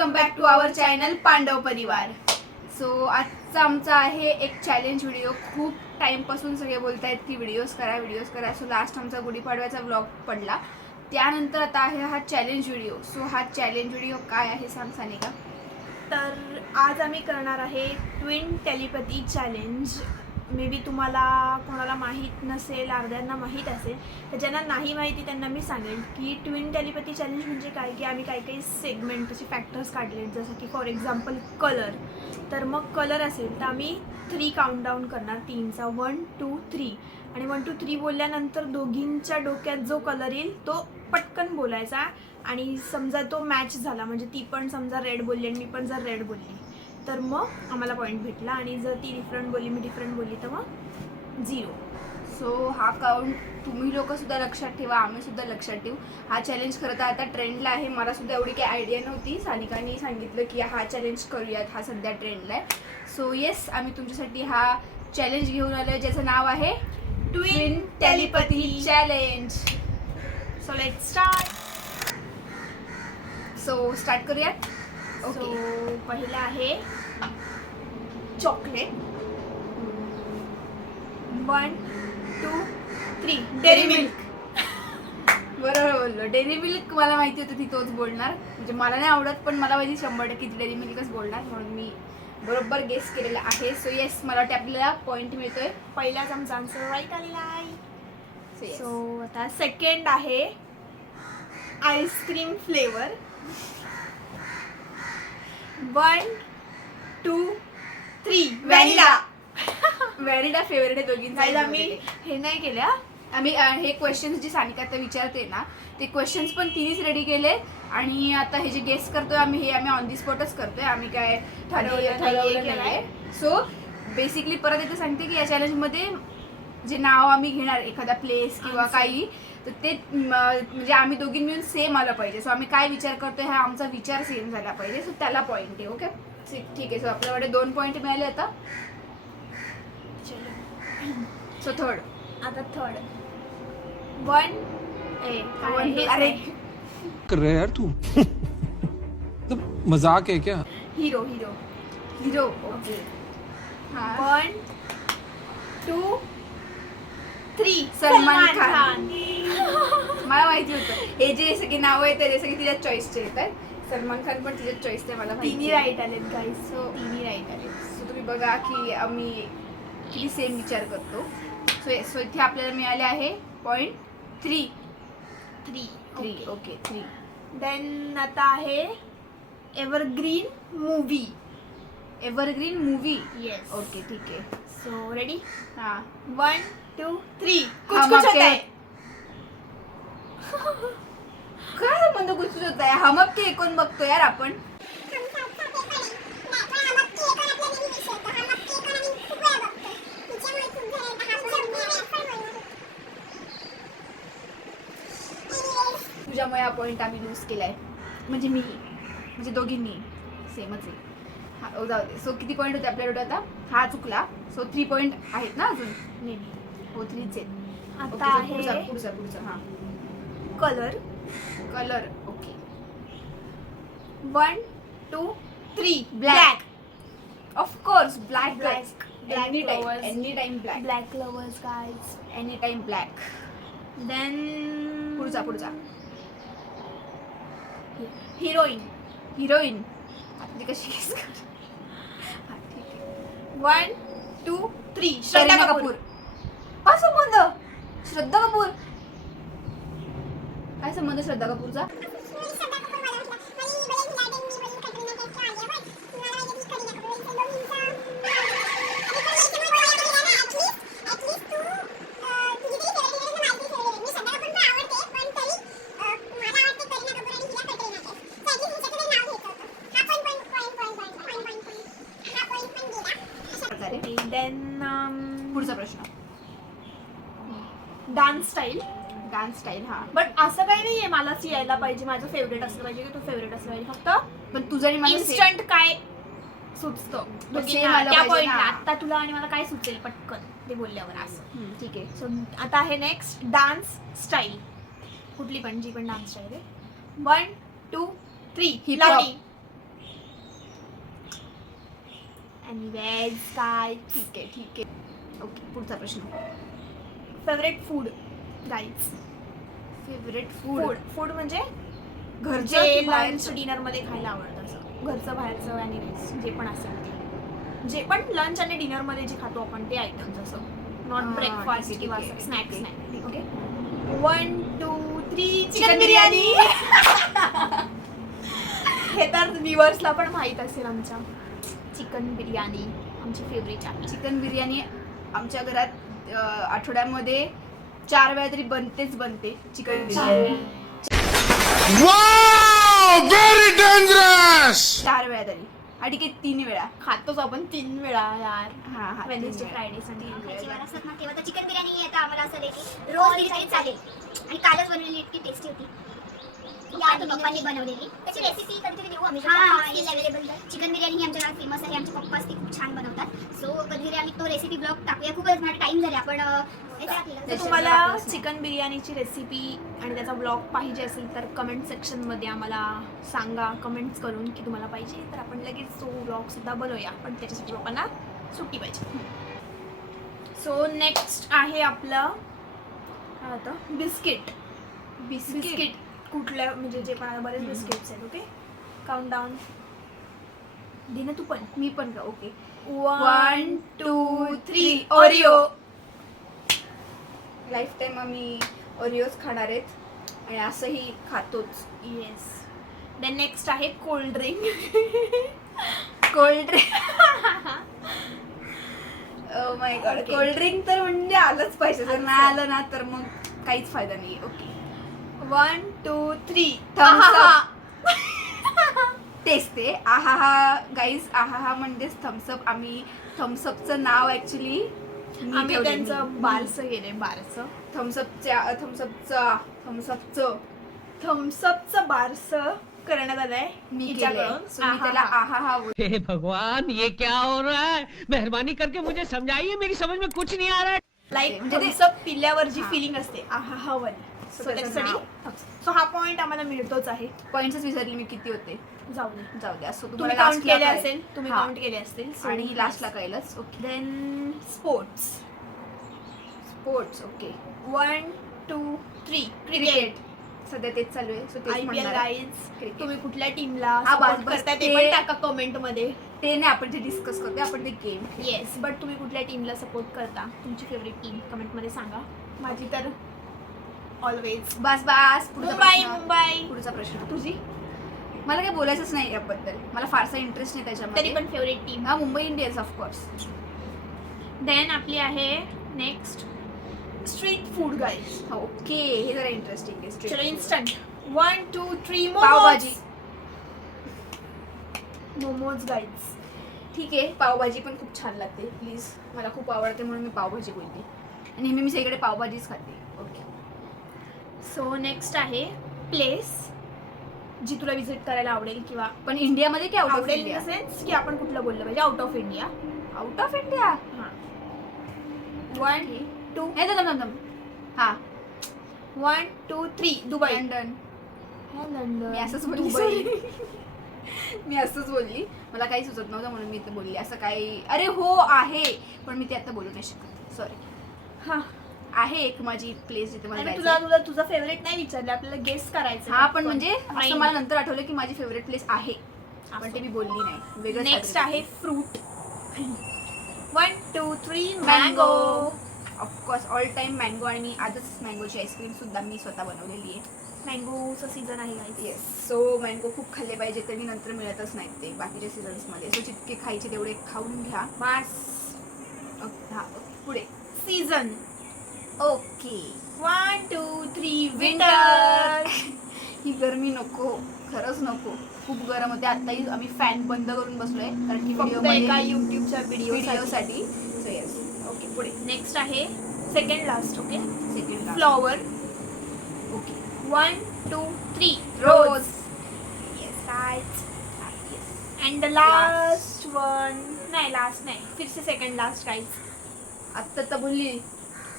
Welcome back to our channel Pandav Parivar. So आजचा आमचा आहे एक चॅलेंज व्हिडिओ. खूप टाईमपासून सगळे बोलत आहेत की व्हिडिओज करा. सो लास्ट आमचा गुढीपाडव्याचा व्लॉग पडला, त्यानंतर आता आहे हा चॅलेंज व्हिडिओ. सो हा चॅलेंज व्हिडिओ काय आहे सांग सानिका. तर आज आम्ही करणार आहे twin telepathy challenge. May be तुम्हाला कोणाला माहीत नसेल, अर्ध्यांना माहीत असेल. तर ज्यांना नाही माहिती त्यांना मी सांगेन की ट्विन टेलिपॅथी चॅलेंज म्हणजे काय, की आम्ही काही सेगमेंट त्याचे फॅक्टर्स काढले, जसं की फॉर एक्झाम्पल कलर. तर मग कलर असेल तर आम्ही 3 काउंटडाऊन करणार, 3चा 1 2 3. आणि 1 2 3 बोलल्यानंतर दोघींच्या डोक्यात जो कलर येईल तो पटकन बोलायचा. आणि समजा तो मॅच झाला, म्हणजे ती पण समजा रेड बोलली आणि मी पण जर रेड बोलली, तर मग आम्हाला पॉईंट भेटला. आणि जर ती डिफरंट बोलली, मी डिफरंट बोलली, तर मग 0. सो हा काउंट तुम्ही लोक सुद्धा लक्षात ठेवा, आम्ही सुद्धा लक्षात ठेवू. हा चॅलेंज खरं तर आता ट्रेंडला आहे. मला सुद्धा एवढी काही आयडिया नव्हती. सानिकाने सांगितलं की हा चॅलेंज करूयात, हा सध्या ट्रेंडला आहे. सो येस, आम्ही तुमच्यासाठी हा चॅलेंज घेऊन आलो आहे, ज्याचं नाव आहे twin telepathy challenge. So let's start. So start करूयात. सो पहिला आहे चॉकलेट. 1 2 3 dairy milk. बरोबर बोललो. डेअरी मिल्क मला माहिती होतं ती तोच बोलणार. म्हणजे मला नाही आवडत, पण मला माहिती 100% डेअरी मिल्कच बोलणार, म्हणून मी बरोबर गेस केलेला आहे. सो येस, मला वाटतं आपल्याला पॉईंट मिळतोय. पहिलाच आमचा आन्सर राईट आलेला आहे. So, yes. सो आता सेकंड आहे ice cream flavour. 1 2 3 vanilla. Vanilla favourite आहे दोघींचा. गाईज आम्ही हे नाही केल्या. आम्ही हे क्वेश्चन्स जे सानिका आता विचारते ना, ते क्वेश्चन्स पण तिनेच रेडी केले. आणि आता हे जे गेस करतोय आम्ही, हे आम्ही ऑन दी स्पॉटच करतोय. आम्ही काय ठरवलं नाही. सो बेसिकली परत एकदा सांगते की या चॅलेंजमध्ये जे नाव आम्ही घेणार, एखादा प्लेस किंवा काही, तर ते म्हणजे आम्ही दोघी मिळून सेम आलं पाहिजे. सो आम्ही काय विचार करतोय हा आमचा विचार सेम झाला पाहिजे. सो त्याला पॉईंट आहे. ओके, ठीक आहे. सो आपल्याकडे 2 पॉईंट मिळाले आता. So third. आता थर्ड 1 अरे कर रहा है यार तू. मजाक है क्या? हिरो. ओके. 1 2 3 सलमान खान. मला माहिती होतं हे जे सगळे नाव आहेत ते सगळे तिच्या चॉईसचे येतात. सलमान खान पण तिच्या चॉईसचे मला माहिती. तिन्ही राईट आलेत गाईज. सो तिन्ही राईट आलेत. सो तुम्ही बघा की आम्ही किती सेम विचार करतो. सो इथे आपल्याला मिळाले आहे पॉईंट 3. 3 ओके 3. देन आता आहे evergreen movie. Evergreen movie. Yes. Okay, ठीक आहे. So ready. हा, 1 2 3 हम कुछ आपके- होता है. काय संबंध गुचूच होत आहे? हम आपके हे कोण बघतो यार आपण. तुझ्यामुळे हा पॉईंट आम्ही लूज केलाय. म्हणजे दोघींनी सेमच आहे. हा, जाऊ दे. सो किती पॉईंट होते आपल्याकडे आता? हा चुकला. सो 3 पॉईंट आहेत ना अजून? नाही. हो, 3च आहेत. आता Okay, so आहे पुढचा हा colour. Colour. Okay. 1 2 3 black. Of course black. Black. Any Lovers. Time black. Black lovers guys. Any time black. Then पुढचा हिरोईन. आता ती कशी गेस कर. हा, ठीक आहे. 1 2 3 श्रद्धा करीना कपूर. काय संबंध? श्रद्धा कपूर. काय संबंध श्रद्धा कपूरचा? देन पुढचा प्रश्न. Dance style. हा. बट असं काही नाहीये मलाच यायला पाहिजे, माझं फेवरेट असलं पाहिजे की तू फेवरेट असलं पाहिजे. फक्त पण तुझं आणि माझं इन्स्टंट काय सुचतं same आलं त्या पाहिजे पॉइंटला. ना. आता तुला आणि मला काय सुचेल पटकन ते बोलल्यावर असं. ठीक आहे. सो आता आहे नेक्स्ट डान्स स्टाईल. कुठली पण, जी पण डान्स स्टाईल आहे. 1 2 3 Hip hop. लावणी. एनिवेज काय ठीक आहे ओके. पुढचा प्रश्न. Favourite food guys. Favourite food food म्हणजे घरचं जे की लंच बाहेरचं? डिनरमध्ये खायला आवडतं असं घरचं बाहेरचं एनिवेज जे पण असेल ते जे पण लंच आणि डिनरमध्ये जे खातो आपण ते आयटम्स असं नॉट हा, ब्रेकफास्ट ठीक किंवा आहे, स्नॅक्स ठीक आहे, नाही. ठीक आहे. 1 2 3 चिकन चिकन बिर्याणी. हे तर व्ह्युअर्सला पण माहीत असेल आमच्या चिकन बिर्याणी आमची फेवरेट आहे. चिकन बिर्याणी आमच्या घरात आठवड्यामध्ये 4 वेळा तरी बनते chicken biryani. Wow! Very dangerous! 4 वेळा तरी. आणि ठीक आहे 3 वेळा. खातोच आपण 3 वेळा यार. हा वेडनेसडे 3 वेळा. Friday Sunday. खायचे वार असतात ना तेव्हा तर चिकन बिर्याणी आता आम्हाला असं की रोज दिली तरी चालेल. आणि कालच बनवलेली इतकी टेस्टी होती. या पप्पांनी बनवलेली त्याची रेसिपी कधीतरी देऊ आम्ही. अवेलेबल चिकन बिर्याणी ही आमच्या घरात फेमस आहे. आमचे पप्पाच ती खूप छान बनवतात. सो कधीतरी आम्ही तो रेसिपी ब्लॉग टाकूया. खूपच माझा टाइम झाले आपण जर तुम्हाला चिकन बिर्याणीची रेसिपी आणि त्याचा ब्लॉग पाहिजे असेल तर कमेंट सेक्शनमध्ये आम्हाला सांगा कमेंट्स करून की तुम्हाला पाहिजे तर आपण लगेच तो ब्लॉगसुद्धा बनवूया. पण त्याच्यासाठी लोकांना सुट्टी पाहिजे. सो नेक्स्ट आहे आपलं काय होतं बिस्किट. बिस्किट कुठल्या म्हणजे जे पण बरेच बिस्किट्स आहेत. ओके काउंट डाऊन दे ना तू पण. मी पण का ओके. 1 2 3 ओरिओ. लाईफ टाईम आम्ही ओरिओज खाणार आहेत आणि असंही खातोच. येस. देन नेक्स्ट आहे cold drink. Cold drink. Oh my God. Okay. Cold drink तर म्हणजे आलंच पाहिजे. जर नाही आलं ना तर मग काहीच फायदा नाही. Okay 1 2 3 Thumbs up. तेच ते आहा गाईज. आहा म्हणजेच थम्सअप. आम्ही थम्सअपचं नाव ऍक्च्युली आम्ही त्यांचं बारसं गेले बारसं थम्सअपचं बारसं करण्यात आलंय मी हिच्याकडून. मी त्याला आहा हे भगवान ये क्या हो रहा है मेहरबानी करके मुझे समझाइए मेरी समझ में कुछ नहीं आ रहा है. लाईक म्हणजे ते- थम्सअप पिल्यावर जी हा. फिलिंग असते आहा वाली. So सो त्याचं त्याच्यासाठी नाव. सो हा पॉइंट आम्हाला मिळतोच आहे. पॉइंट्सच विसरली मी किती होते. जाऊ दे जाऊ द्या. असो तुम्ही काउंट lastला केले कळेल. असेल तुम्ही हा. काउंट केले असतील आणि लास्टला कळेलच. Okay then sports. Sports. Okay 1 2 3 cricket. सध्या तेच चालू आहे. सो तेच IPL म्हणणार. Guys Cricket. तुम्ही कुठल्या टीमला हा, बस, सपोर्ट बस, करताय ते ते- पण टाका कमेंट मध्ये. ते नाही आपण जे डिस्कस करतोय आपण ते गेम. येस बट तुम्ही कुठल्या टीमला सपोर्ट करता तुमची फेवरेट टीम कमेंटमध्ये सांगा. माझी तर ऑलवेज बस पुढचा मुंबई प्रश्न. मुंबई. पुढचा प्रश्न. तुझी मला काही बोलायचंच नाही याबद्दल. मला फारसा इंटरेस्ट नाही त्याच्यामध्ये. तरी पण फेवरेट टीम. हा मुंबई इंडियन्स ऑफकोर्स. देन आपली आहे next street food guys. Okay हे जरा इंटरेस्टिंग आहे. Street चलो food. Instant 1 2 3 pav bhaji. Momos guys. ठीक आहे पावभाजी पण खूप छान लागते. प्लीज मला खूप आवडते म्हणून मी पावभाजी बोलते. नेहमी मी सगळीकडे पावभाजीच खाते. ओके सो नेक्स्ट आहे प्लेस जी तुला विजिट करायला आवडेल किंवा पण इंडियामध्ये की आउट ऑफ आवडेल इन इंडिया? द सेन्स की आपण कुठलं बोललं पाहिजे out of India. Out of India. हां 1 2 नाही तर हा 1 2 3 दुबई. लंडन. लंडन मी असंच बोलली. दुबई. मी असंच बोलली. मला काही सुचत नव्हतं म्हणून मी ते बोलली. असं काही अरे हो आहे पण मी ते आता बोलू नाही शकत. सॉरी. हां आहे एक माझी प्लेस जिथे मला आणि जायचं तुला तुझा फेवरेट नाही विचारलं आपल्याला गेस करायचं. हा पण म्हणजे असं मला नंतर आठवलं की माझी फेवरेट प्लेस आहे पण ते मी बोलली नाही. वेगळं नेक्स्ट आहे fruit. 1 2 3 mango. Mango. Of course all time mango. आणि मी आजच मँगोची आईस्क्रीम सुद्धा मी स्वतः बनवलेली आहे. मँगोचं सीझन आहे guys. येस. सो मँगो खूप खाल्ले पाहिजे तरी नंतर मिळतच नाहीत ते बाकीच्या सीझन्समध्ये. सो जितके खायचे तेवढे खाऊन घ्या. बस हा पुढे. सीझन. Okay 1 2 3 winter. विंटर. ही गरमी नको खरंच नको. खूप गरम होते. आताही आम्ही फॅन बंद करून बसलोय कारण की फक्त एका व्हिडिओ युट्यूबच्या व्हिडिओसाठी. So yes. ओके पुढे. नेक्स्ट आहे second last. Okay second flower. Okay 1 2 3 rose. Yes right. Yes. And the last one नाही लास्ट नाही फिर से सेकंड लास्ट गाइस. आत्ता तर बोलली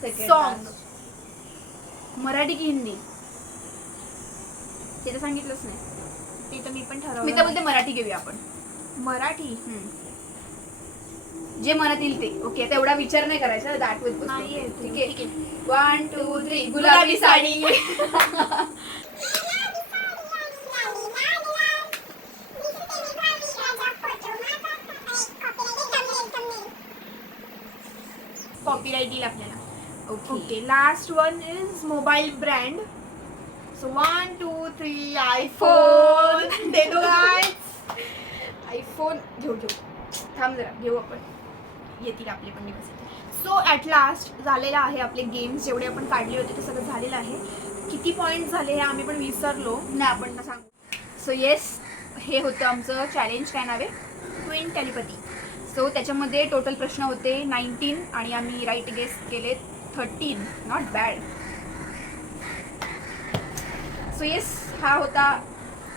सेकंड Song. मराठी की हिंदी ते तर सांगितलंच नाही. ते तर मी पण मी तर ठरवलं. बोलते मराठी घेऊया आपण. मराठी. जे मनात येईल ते. ओके, आता एवढा विचार नाही करायचा, दॅट विथ नाही येत. ठीक आहे. ठीक 1 2 3 गुलाबी साडी. कॉपीराइट येईल आपल्याला. Okay. Okay, last one is mobile brand. So 1 2 3 iPhone. दे दो गाइस. आयफोन घेऊ. थांब जरा, घेऊ आपण. येतील आपले पण दिवस. सो ॲट लास्ट झालेलं आहे आपले गेम्स जेवढे आपण काढले होते ते सगळं झालेलं आहे. किती पॉईंट झाले हे आम्ही पण विसरलो. नाही, आपण ना सांगू. सो येस, हे होतं आमचं चॅलेंज. काय नाव आहे? Twin telepathy. सो त्याच्यामध्ये टोटल प्रश्न होते 19 आणि आम्ही राईट गेस केले 13. Not bad. सो येस, हा होता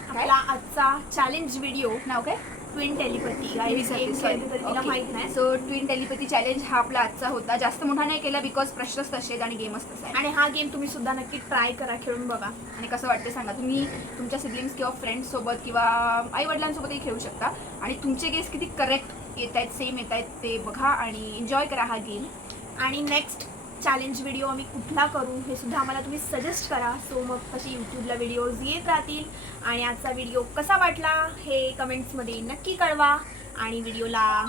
आपला आजचा चॅलेंज व्हिडिओ. नाव काय? Twin telepathy. तिला माहित नाही. सो ट्विन टेलिपॅथी चॅलेंज हा आपला आजचा होता. जास्त मोठा नाही केला बिकॉज प्रश्नच तसे आणि गेमच तसा आहे. आणि हा गेम तुम्ही सुद्धा नक्की ट्राय करा, खेळून बघा. आणि कसं वाटतं सांगा. तुम्ही तुमच्या सिबलिंग्स किंवा फ्रेंड्स सोबत किंवा आई वडिलांसोबतही खेळू शकता आणि तुमचे गेस किती करेक्ट येत आहेत, सेम येत आहेत ते बघा आणि एन्जॉय करा हा गेम. आणि नेक्स्ट चॅलेंज व्हिडिओ आम्ही कुठला करू हे सुद्धा आम्हाला तुम्ही सजेस्ट करा. सो मग तशी यूट्यूबला व्हिडिओज येत राहतील. आणि आजचा व्हिडिओ कसा वाटला हे कमेंट्समध्ये नक्की कळवा. आणि व्हिडिओला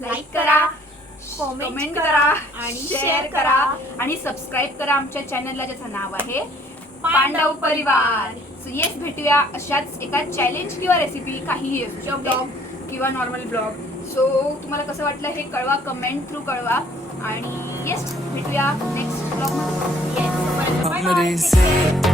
लाईक करा, कमेंट करा आणि शेअर करा. आणि सबस्क्राईब करा आमच्या चॅनलला, ज्याचं नाव आहे पांडव परिवार. सो येस, भेटूया अशाच एका चॅलेंज किंवा रेसिपी, काहीही असू शकते, ब्लॉग किंवा नॉर्मल ब्लॉग. सो तुम्हाला कसं वाटलं हे कळवा, कमेंट थ्रू कळवा. आणि येस, भेटूया नेक्स्ट ब्लॉगमध्ये. येस. What they say